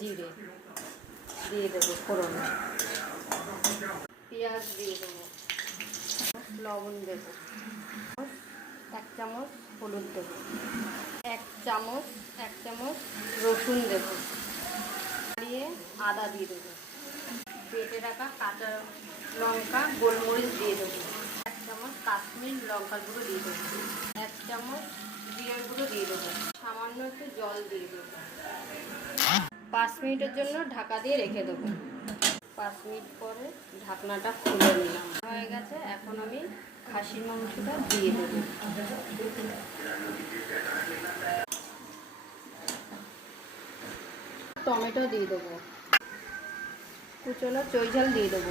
জিরে দিয়ে দেবো ফোড়নে, পেঁয়াজ দিয়ে দেবো, লবণ দেবো, 1 চামচ হলুদ দেবো, 1 চামচ রসুন দেবো, দিয়ে আদা দিয়ে দেবো, বেটে রাখা কাঁচা লঙ্কা গোলমরিচ দিয়ে দেবো, 1 চামচ কাশ্মীর লঙ্কা গুঁড়ো দিয়ে দেবো, 1 চামচ জিরের গুঁড়ো দিয়ে দেবো, সামান্য একটু জল দিয়ে দেবো। 5 মিনিটের জন্য ঢাকা দিয়ে রেখে দেবো। 5 মিনিট পরে ঢাকনাটা খুলে নিলাম, হয়ে গেছে। এখন আমি খাসির মাংসটা দিয়ে দেবো। টমেটো দিয়ে দেবো, কুচনো চৈঝাল দিয়ে দেবো,